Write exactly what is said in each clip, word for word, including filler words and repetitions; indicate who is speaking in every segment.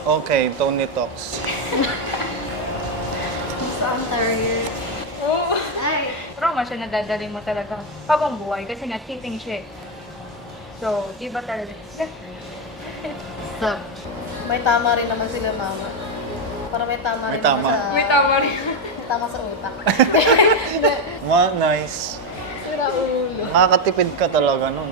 Speaker 1: Okay, Tony Talks.
Speaker 2: Saan tired?
Speaker 3: Oo.
Speaker 2: Ay,
Speaker 3: Trauma siya nadadali mo talaga habang buhay kasi nga cheating siya eh. So, di ba talaga?
Speaker 2: stop. May tama rin naman sila, mama. Para may tama
Speaker 1: May
Speaker 2: rin
Speaker 1: tama.
Speaker 2: naman sa...
Speaker 3: May tama rin.
Speaker 2: May tama sa utak.
Speaker 1: Ma, nice.
Speaker 2: Sira ulo.
Speaker 1: Makakatipid ka talaga nun.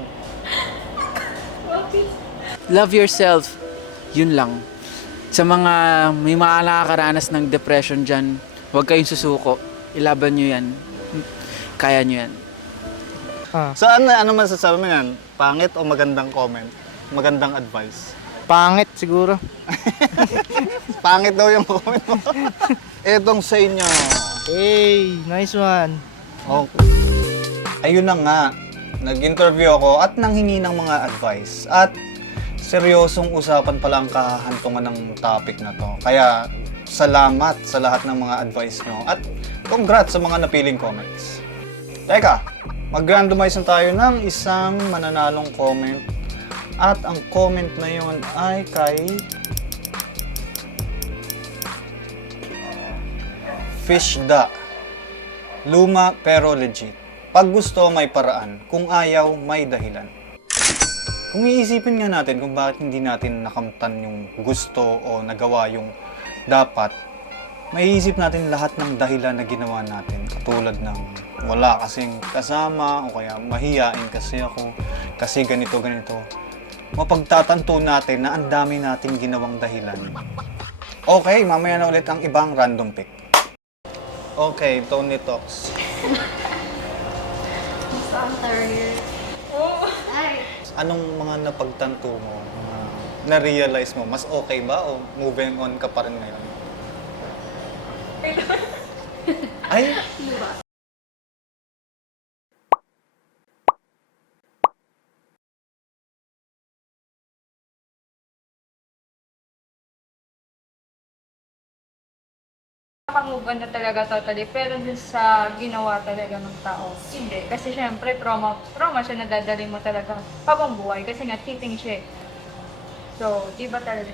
Speaker 4: Love yourself. Yun lang. Sa mga may mga nakakaranas ng depression dyan, huwag kayong susuko. Ilaban nyo yan. Kaya nyo yan.
Speaker 1: So ano, ano man sasabi mo yan? Pangit o magandang comment? Magandang advice?
Speaker 5: Pangit siguro.
Speaker 1: Pangit daw yung comment mo. Etong sa inyo.
Speaker 5: Hey, nice one.
Speaker 1: Okay. Ayun na nga. Nag-interview ako at nanghingi ng mga advice. At seryosong usapan pala ang kahantungan ng topic na to. Kaya salamat sa lahat ng mga advice nyo. At congrats sa mga napiling comments. Teka, mag-randomize na tayo ng isang mananalong comment. At ang comment na yun ay kay Fishda. Luma pero legit. Pag gusto, may paraan. Kung ayaw, may dahilan. Kung iisipin nga natin kung bakit hindi natin nakamtan yung gusto o nagawa yung dapat, maiisip natin lahat ng dahilan na ginawa natin. Katulad ng wala kasing kasama o kaya mahiyain kasi ako, kasi ganito, ganito. Mapagtatanto natin na ang dami nating ginawang dahilan. Okay, mamaya na ulit ang ibang random pick. Okay, Tony Talks.
Speaker 2: Saan tired?
Speaker 3: Oo.
Speaker 2: Ay,
Speaker 1: Anong mga napagtanto mo, mga na-realize mo, mas okay ba o moving on ka pa rin ngayon? Ay,
Speaker 3: Nakamove on na talaga totally, pero dun sa ginawa talaga ng tao, hindi. Kasi syempre, trauma, trauma siya nadadali mo talaga habang buhay kasi nga cheating siya eh. So, di ba talaga?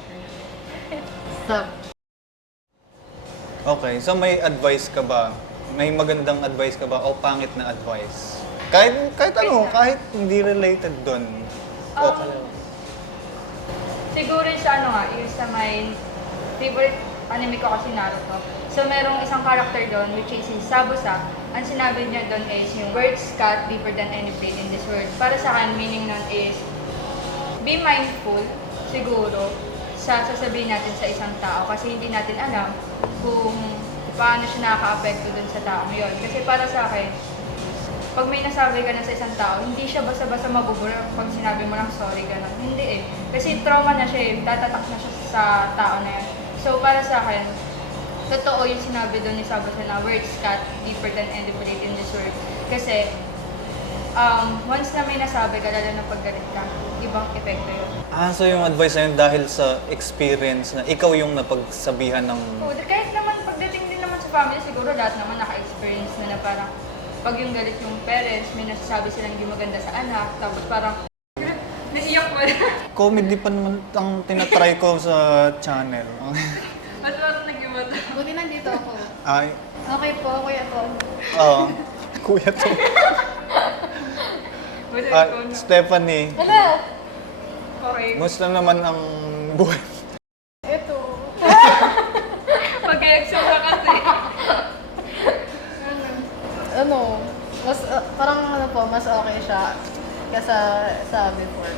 Speaker 2: stop.
Speaker 1: okay. So may advice ka ba? May magandang advice ka ba o pangit na advice? Kahit, kahit ano, kahit hindi related doon. Okay.
Speaker 3: Um, Siguro yung sa ano nga, yung sa my favorite anime ko kasi Naruto. So merong isang character doon which is si Sabusa. Ang sinabi niya doon is yung words cut deeper than any pain in this world. Para sa akin, meaning nun is be mindful siguro sa sasabihin natin sa isang tao kasi hindi natin alam kung paano siya nakaka-apekto doon sa taong yun. Kasi para sa akin, pag may nasabi ka na sa isang tao, hindi siya basta-basta mabubura pag sinabi mo lang sorry ka lang. Hindi eh. Kasi trauma na siya eh. Tatatak na siya sa tao na yun. So para sa akin, totoo yung sinabi doon ni Sabusa na words cut deeper than any blade in this world. Kasi um, once na may nasabi ka, lalo na paggalit ka, ibang epekto yun.
Speaker 1: Ah, so yung advice na yun dahil sa experience na ikaw yung napagsabihan ng...
Speaker 3: Oo, kahit naman pagdating din naman sa family, siguro lahat naman naka-experience na na parang pag yung galit yung parents, may nasasabi silang hindi maganda sa anak, tapos parang naiyak mo na.
Speaker 1: Comedy pa naman ang tinatry ko sa channel.
Speaker 3: Mas parang nag-iba to.
Speaker 2: Buti nandito ako.
Speaker 1: Ay,
Speaker 2: Okay po, kuya po.
Speaker 1: oo. Kuya to.
Speaker 3: Buti
Speaker 1: Ah,
Speaker 3: ikaw na.
Speaker 1: Stephanie,
Speaker 2: Hello!
Speaker 3: Okay.
Speaker 1: musta naman ang buhay?
Speaker 2: Ito.
Speaker 3: Pag-reaction ka kasi.
Speaker 2: Ano, mas, uh, parang ano po, mas okay siya kaysa sa before.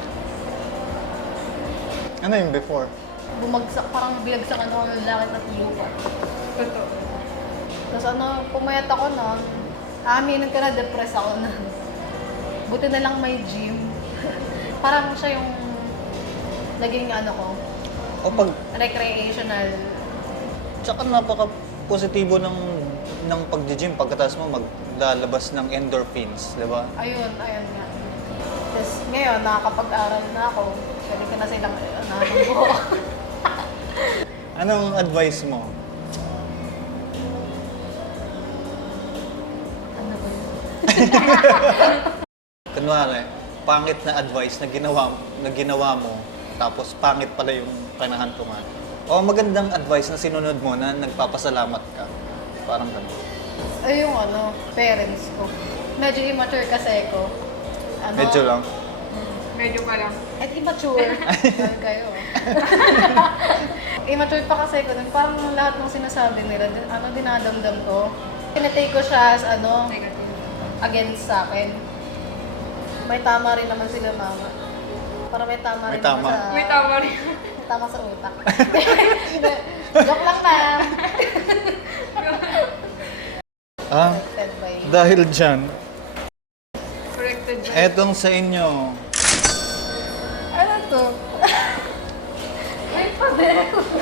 Speaker 1: Ano yung before?
Speaker 2: Bumagsak, parang bilagsak ano ng langit at lupa.
Speaker 3: Totoo.
Speaker 2: Tapos ano, pumayat ako nun, aminin ka na, depress ako nun. Buti na lang may gym. Parang siya yung naging ano ko,
Speaker 1: O pag...
Speaker 2: recreational.
Speaker 1: Tsaka napaka-positibo ng ng pag-gym pagkatapos mo maglalabas ng endorphins, di ba?
Speaker 2: Ayun, ayun nga. Tapos ngayon, nakakapag-aral na ako. Pwede ko na silang ano, buhok.
Speaker 1: Anong advice mo?
Speaker 2: Ano ba yun?
Speaker 1: Kunwari, pangit na advice na ginawa, na ginawa mo tapos pangit pala yung kinahantungan. O magandang advice na sinunod mo na nagpapasalamat ka. Parang ganun.
Speaker 2: Ay, yung ano, parents ko. Medyo immature kasi ko. Ano,
Speaker 1: Medyo lang.
Speaker 3: Medyo pa lang.
Speaker 2: At immature. Ganun kayo. Immature pa kasi ko. nun. Parang lahat ng sinasabi nila, din- ano, dinadamdam ko. Tinatake ko siya as ano,
Speaker 3: Negative.
Speaker 2: against sa akin. May tama rin naman sila mama. Para may tama
Speaker 1: May
Speaker 2: rin
Speaker 1: tama.
Speaker 2: naman sa...
Speaker 3: May tama rin.
Speaker 2: May tama sa utak. Joke lang na.
Speaker 1: Ah,
Speaker 2: Fed by...
Speaker 1: dahil dyan,
Speaker 3: Corrected ba?
Speaker 1: etong sa inyo.
Speaker 2: Ano to? May pader.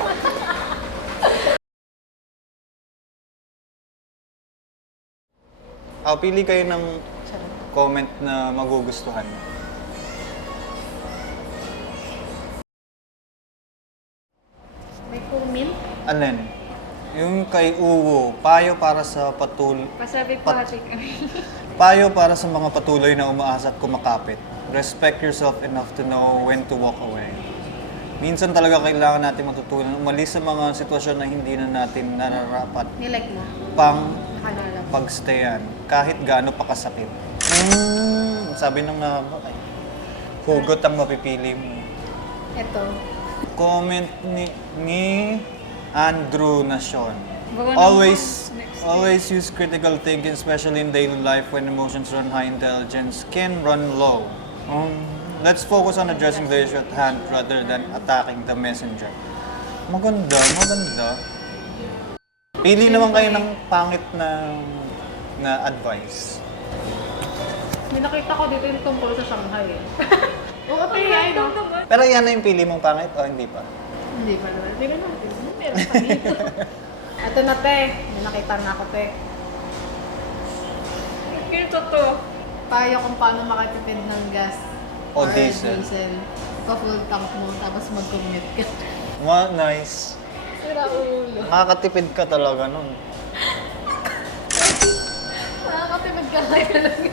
Speaker 1: Ah, pili kayo ng comment na magugustuhan.
Speaker 2: May kumin?
Speaker 1: Alin? Yung kay Uwo, payo para sa patul
Speaker 3: Pasabi po
Speaker 1: Pat-
Speaker 3: hati kami.
Speaker 1: payo para sa mga patuloy na umaasa at kumakapit. Respect yourself enough to know when to walk away. Minsan talaga kailangan natin matutunan umalis sa mga sitwasyon na hindi na natin nararapat
Speaker 2: Nilike mo?
Speaker 1: pang
Speaker 2: Nakalala.
Speaker 1: pagstayan kahit gaano pa kasakit. Mm, sabi nung nga ba, ay, hugot ang mapipili mo.
Speaker 2: Ito.
Speaker 1: Comment ni, ni Andrew Nacion.
Speaker 3: Baka
Speaker 1: Always,
Speaker 3: naman, next
Speaker 1: always use critical thinking, especially in daily life when emotions run high, intelligence can run low. Um, let's focus on addressing the issue at hand rather than attacking the messenger. Maganda, maganda. Pili naman kayo ng pangit na na advice.
Speaker 2: May nakita ko dito yung tungkol sa Shanghai eh. Oo,
Speaker 3: Ay,
Speaker 2: okay, ay, no?
Speaker 3: naman.
Speaker 1: Pero yan na yung pili mong pangit o hindi pa?
Speaker 2: Hindi pa naman. Tingnan natin. Meron pa dito. Ito na, te. May nakita na ako, te.
Speaker 3: Yung totoo.
Speaker 2: Payo kung paano makatipid ng gas.
Speaker 1: O
Speaker 2: or
Speaker 1: diesel.
Speaker 2: diesel. Pa-full tank mo, tapos mag-commute ka.
Speaker 1: Ma, nice.
Speaker 2: Sira ulo.
Speaker 1: Makakatipid ka talaga nun.
Speaker 2: Nakakatipid ka na talaga.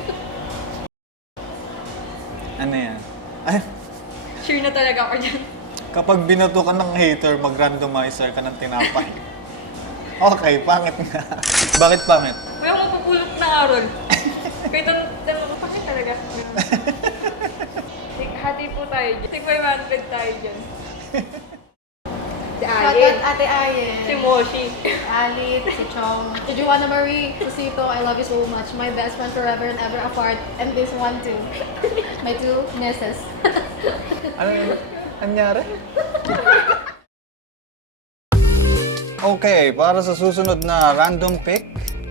Speaker 1: Ano yan? Ay,
Speaker 3: Sure na talaga ako dyan.
Speaker 1: kapag binato ka ng hater, mag-randomizer ka ng tinapay. Okay, pangit nga. Bakit pangit?
Speaker 3: Walang mapupulot na aral. Kaya doon, doon, bakit talaga? Tik- Hati po tayo dyan. Tik five hundred tayo dyan. Si
Speaker 2: Shoutout
Speaker 3: Ayen.
Speaker 2: Ate Ayen.
Speaker 3: Si Moshi.
Speaker 2: Alit, si Chong, si Joanna Marie, si Sito, I love you so much. My best friend forever and ever apart. And this one too. My two misses.
Speaker 1: Ano yun? Anyari? Okay, para sa susunod na random pick.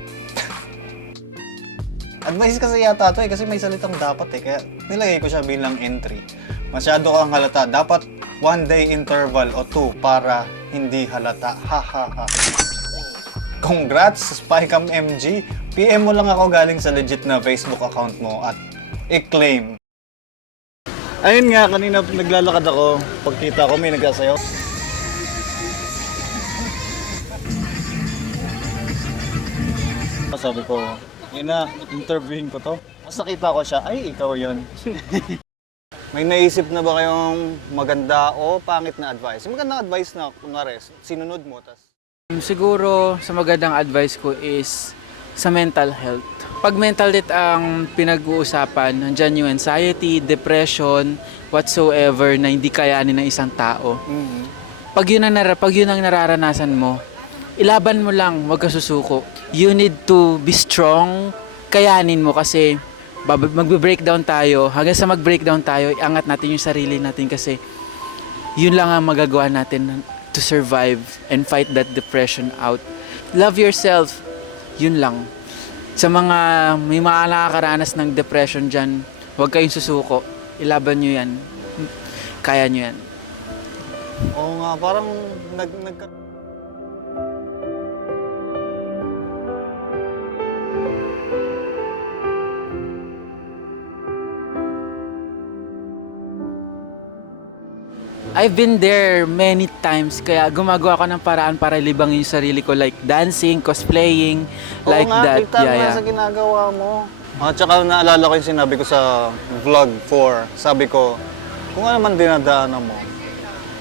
Speaker 1: Advice kasi yata to eh, kasi may salitang dapat eh. Kaya nilagay ko siya bilang entry. Masyado kang halata. Dapat one day interval o two para hindi halata. Ha ha ha. Congrats, Spycam M G. P M mo lang ako galing sa legit na Facebook account mo at i-claim. Ayun nga, kanina naglalakad ako. Pagkita ko may nagsasayaw. Sabi ko, yun na, interviewin ko to. Mas nakita ko siya, ay ikaw yun. May naisip na ba kayong maganda o pangit na advice? Magandang advice na, kunwari, sinunod mo, tas
Speaker 4: Siguro sa magandang advice ko is sa mental health. Pag mental health ang pinag-uusapan, nandyan yung anxiety, depression, whatsoever na hindi kayanin ng isang tao.
Speaker 1: mm
Speaker 4: Pag yun ang, nara- pag yun ang nararanasan mo, ilaban mo lang, huwag ka susuko. You need to be strong, kayanin mo kasi bab- magbe-breakdown tayo. Hanggang sa mag-breakdown tayo, iangat natin yung sarili natin kasi yun lang ang magagawa natin to survive and fight that depression out. Love yourself, yun lang. Sa mga may mga nakakaranas ng depression dyan, huwag kayong susuko. Ilaban nyo yan. Kaya nyo yan.
Speaker 1: Oo nga, parang nag... nag
Speaker 4: I've been there many times kaya gumagawa ko ng paraan para libangin yung sarili ko like dancing, cosplaying, like
Speaker 1: Oo nga,
Speaker 4: that.
Speaker 1: kita
Speaker 4: Yeah,
Speaker 1: nga
Speaker 4: yeah.
Speaker 1: sa ginagawa mo. At saka naalala ko yung sinabi ko sa vlog four. Sabi ko, kung ano man dinadaanan mo,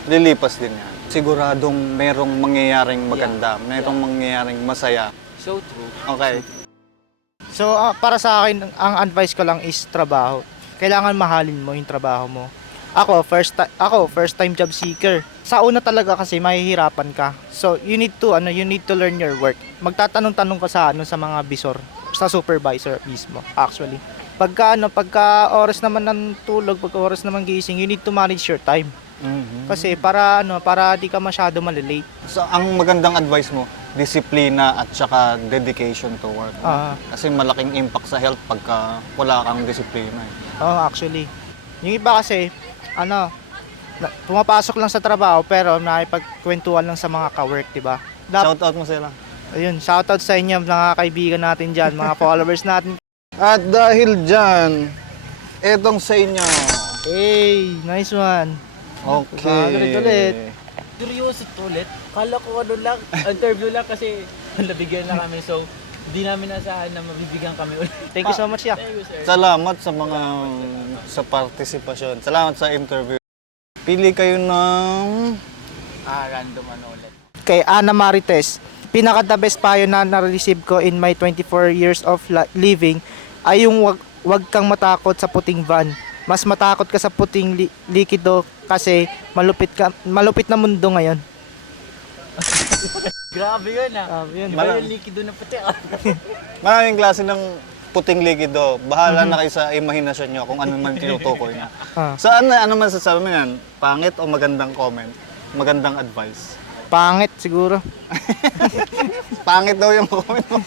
Speaker 1: lilipas din yan. Siguradong merong mangyayaring maganda, merong mangyayaring masaya.
Speaker 4: So true.
Speaker 1: Okay.
Speaker 5: So, ah, para sa akin, ang advice ko lang is trabaho. Kailangan mahalin mo yung trabaho mo. Ako, first ti- ako, first time job seeker. Sa una talaga kasi mahihirapan ka. So, you need to ano, you need to learn your work. Magtatanong-tanong ka sa ano sa mga bisor, sa supervisor mismo, actually. Pagka ano, pagka oras naman ng tulog, pagka oras naman gising, you need to manage your time. Kasi para ano, para di ka masyado malilate.
Speaker 1: So, ang magandang advice mo, disiplina at saka dedication to work.
Speaker 5: Ah,
Speaker 1: Kasi malaking impact sa health pagka wala kang disiplina. Eh.
Speaker 5: oh, actually. Yung iba kasi ano, na- pumapasok lang sa trabaho pero nakipagkwentuhan lang sa mga ka-work, 'di ba? Dap-
Speaker 1: Shout out mo sila.
Speaker 5: Ayun, shoutout sa inyo mga kaibigan natin diyan, mga followers natin.
Speaker 1: At dahil dyan, etong sa inyo.
Speaker 5: Hey, nice one.
Speaker 1: Okay.
Speaker 5: Ulit, ulit.
Speaker 4: Curiosity ulit. Kala ko ano lang, interview lang kasi nabigyan na kami. So, hindi namin nasahan na mabibigyan kami ulit.
Speaker 5: Thank you so much, yeah.
Speaker 4: Thank you, sir.
Speaker 1: Salamat sa mga sa partisipasyon. Salamat sa interview. Pili kayo ng
Speaker 4: Ah, random ano ulit.
Speaker 5: Kay Ana Marites, pinaka the best payo na na-receive ko in my twenty-four years of la- living ay yung wag, wag kang matakot sa puting van. Mas matakot ka sa puting li- likido kasi malupit ka malupit na mundo ngayon.
Speaker 4: Grabe yun ah.
Speaker 5: Grabe yun.
Speaker 4: Iba yung likido na puti ah.
Speaker 1: maraming klase ng puting likido. Bahala na kayo sa imahinasyon nyo kung ano man tinutukoy niya.
Speaker 5: Ah,
Speaker 1: Saan na, ano man sasabi mo yan? Pangit o magandang comment? Magandang advice?
Speaker 5: pangit siguro.
Speaker 1: Pangit daw yung comment mo.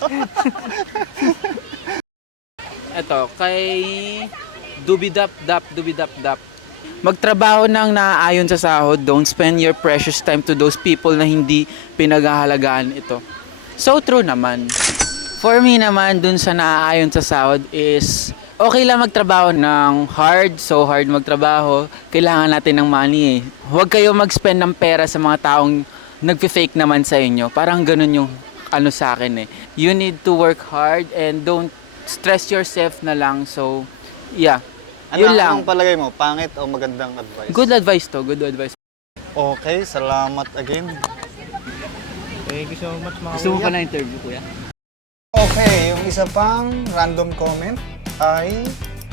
Speaker 4: Ito, kay Dubidap Dap Dubidap Dap. Magtrabaho nang naaayon sa sahod. Don't spend your precious time to those people na hindi pinaghahalagaan ito. So true naman. For me naman, dun sa naaayon sa sahod is okay lang magtrabaho ng hard, so hard magtrabaho. Kailangan natin ng money eh. Huwag kayo mag-spend ng pera sa mga taong nagfi-fake naman sa inyo. Parang ganun yung ano sa akin eh. You need to work hard and don't stress yourself na lang. So, yeah.
Speaker 1: Ano
Speaker 4: Yun lang.
Speaker 1: ang palagay mo? Pangit o magandang advice?
Speaker 4: Good advice to, good advice.
Speaker 1: Okay, salamat again.
Speaker 5: Thank you so much mga
Speaker 4: Gusto mo
Speaker 5: kuya.
Speaker 4: pa na interview, kuya?
Speaker 1: Okay, yung isa pang random comment ay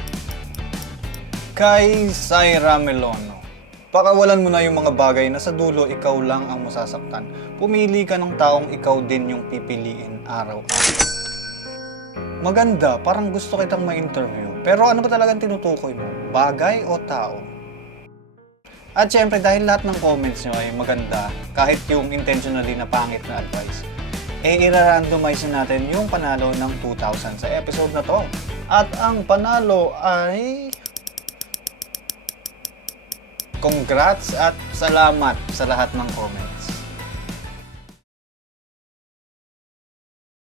Speaker 1: kay Zaira Melono. Pakawalan mo na yung mga bagay na sa dulo ikaw lang ang masasaktan. Pumili ka ng taong ikaw din yung pipiliin araw-araw. Maganda, parang gusto kitang ma-interview. Pero ano ba talagang tinutukoy mo? Bagay o tao? At syempre, dahil lahat ng comments nyo ay maganda, kahit yung intentionally na pangit na advice, eh ira-randomize na natin yung panalo ng two thousand sa episode na to. At ang panalo ay... Congrats at salamat sa lahat ng comments.